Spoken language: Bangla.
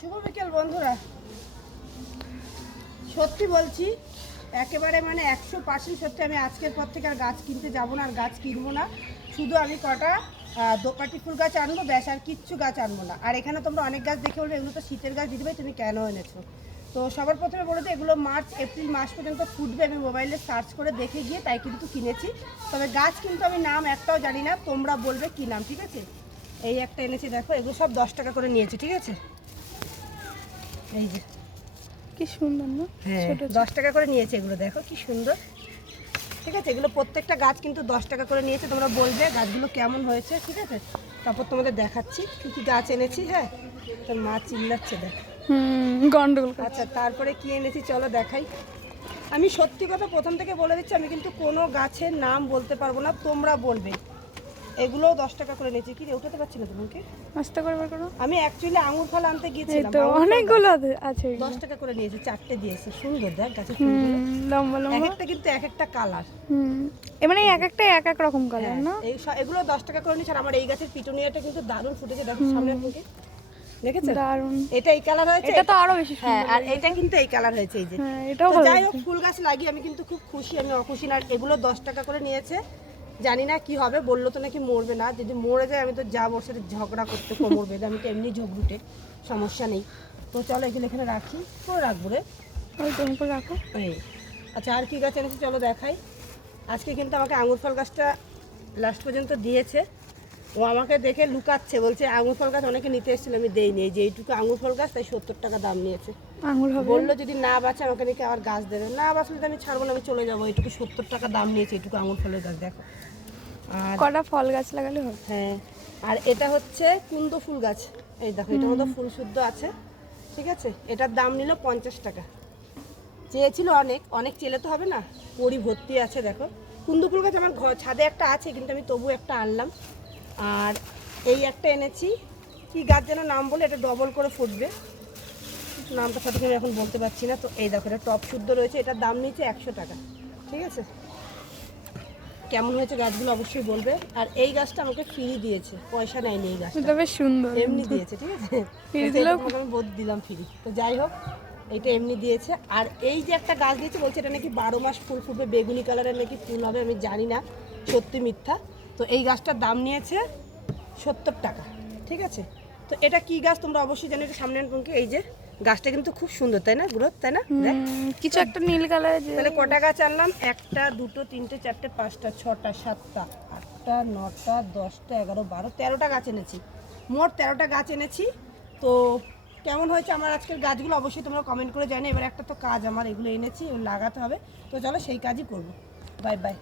শুভ বিকেল, বন্ধুরা। সত্যি বলছি, একেবারে মানে একশো পার্সেন্ট সত্যি আমি আজকের পর থেকে আর গাছ কিনতে যাব না, আর গাছ কিনবো না। শুধু আমি কটা দোপাটি ফুল গাছ আনব, ব্যাস, আর কিচ্ছু গাছ আনব না। আর এখানে তোমরা অনেক গাছ দেখে বলবে, এগুলো তো শীতের গাছ দিতে তুমি কেন এনেছো? তো সবার প্রথমে বলে দিই, এগুলো মার্চ, এপ্রিল মাস পর্যন্ত ফুটবে, আমি মোবাইলে সার্চ করে দেখে গিয়ে তাই কিন্তু কিনেছি। তবে গাছ কিন্তু আমি নাম একটাও জানি না, তোমরা বলবে কি নাম, ঠিক আছে? এই একটা এনেছি, দেখো, এগুলো সব দশ টাকা করে নিয়েছি, ঠিক আছে? এই যে। কি সুন্দর না? হ্যাঁ দশ টাকা করে নিয়েছে এগুলো দেখো কি সুন্দর। ঠিক আছে এগুলো প্রত্যেকটা গাছ কিন্তু দশ টাকা করে নিয়েছে তোমরা বলবে গাছগুলো কেমন হয়েছে ঠিক আছে? তারপর তোমাদের দেখাচ্ছি কী কী গাছ এনেছি হ্যাঁ? তোর মা চিল্লাচ্ছে দেখ। হুম গন্ডগোল। আচ্ছা তারপরে কি এনেছি চলো দেখাই। আমি সত্যি কথা প্রথম থেকে বলে দিচ্ছি আমি কিন্তু কোনো গাছের নাম বলতে পারব না তোমরা বলবে। এগুলোও দশ টাকা করে নিয়েছি। কি রে উঠাতে পারছি না তোমাকে আস্তে করে বার করো আমি অ্যাকচুয়ালি আঙুর ফল আনতে গিয়েছিলাম তো অনেকগুলো আছে- দশ টাকা করে নিয়েছি চারটে দিয়েছে। সুন্দর দেখ ফুলগুলো হুম লম্বা এক লম্বা। একটা কিন্তু এক একটা কালার হুম মানে এক একটা এক এক রকম কালার না? এই এগুলো দশ টাকা করে নিচ্ছে আর আমার এই গাছের পিটুনিয়াটা কিন্তু দারুণ ফুটেছে দেখো সামনে থেকে দেখেছ? দারুণ এটা এই কালার হয়েছে? এটা তো আরও বেশি হ্যাঁ আর এটা কিন্তু এই কালার হয়েছে এই যে। হ্যাঁ এটাও ভালো যাই হোক ফুল গাছ লাগিয়ে আমি কিন্তু খুব খুশি আমি অখুশি। না এগুলো দশ টাকা করে নিয়েছে। জানি না কি হবে বলল তো নাকি মরবে না যদি মরে যায় আমি তো যাব ওর সাথে ঝগড়া করতে কোমর বেঁধে আমি তো এমনি ঝগড়ুটে সমস্যা নেই। তো চলো এগুলো এখানে রাখি তো রাখব রে। রাখো। এই আচ্ছা আর কি গাছ এনেছি চলো দেখাই। আজকে কিন্তু আমাকে আঙুর ফল গাছটা লাস্ট পর্যন্ত দিয়েছে। ও আমাকে দেখে লুকাচ্ছে বলছে আঙুর ফল গাছ অনেকে নিতে এসেছিল আমি দেইনি। যে এইটুকু আঙুর ফল গাছ তাই সত্তর টাকা দাম নিয়েছে। আঙুর হবে? বলল যদি না বাঁচে আমাকে নাকি আবার গাছ দেবে। না বাঁচলে তো আমি ছাড়বো না আমি চলে যাব। এইটুকু সত্তর টাকা দাম নিয়েছে এইটুকু আঙুর ফলের গাছ দেখো। আর কটা ফল গাছ লাগালে হবে? হ্যাঁ আর এটা হচ্ছে কুন্দ ফুল গাছ। এই দেখো এটার মধ্যে ফুল শুদ্ধ আছে ঠিক আছে? এটার দাম নিল পঞ্চাশ টাকা। চেয়েছিল অনেক অনেক চেলে তো হবে না? পরি ভর্তি আছে দেখো। কুন্দ ফুল গাছ আমার ঘর ছাদে একটা আছে কিন্তু আমি তবু একটা আনলাম। আর এই একটা এনেছি। কি গাছ যেন নাম বলে এটা ডবল করে ফুটবে। নামটা সঠিক আমি এখন বলতে পারছি না। তো এই দেখো এটা টপ শুদ্ধ রয়েছে। এটার দাম নিয়েছে একশো টাকা। ঠিক আছে? কেমন হয়েছে গাছগুলো অবশ্যই বলবে। আর এই গাছটা আমাকে ফ্রি দিয়েছে। পয়সা নেয়নি এই গাছটা। বেশ সুন্দর। এমনি দিয়েছে ঠিক আছে? দিলেও- আমি বোধ দিলাম ফ্রি তো যাই হোক এটা এমনি দিয়েছে। আর এই যে একটা গাছ দিয়েছে বলছে এটা নাকি বারো মাস ফুল ফুটবে বেগুনি কালারের নাকি ফুল হবে আমি জানি না। সত্যি মিথ্যা। তো এই গাছটার দাম নিয়েছে সত্তর টাকা ঠিক আছে? তো এটা কি গাছ তোমরা অবশ্যই জানো এটা সামনে? এই যে গাছটা কিন্তু খুব সুন্দর তাই না গ্রোথ তাই না? কিছু একটা নীল কালার তাহলে কটা গাছ আনলাম? একটা দুটো তিনটে চারটে পাঁচটা ছটা সাতটা আটটা নটা দশটা এগারো বারো তেরোটা গাছ এনেছি। মোট তেরোটা গাছ এনেছি। তো কেমন হয়েছে আমার আজকের গাছগুলো অবশ্যই তোমরা কমেন্ট করে জানো এবার একটা তো কাজ আমার এগুলো এনেছি লাগাতে হবে। তো চলো সেই কাজই করব। Bye bye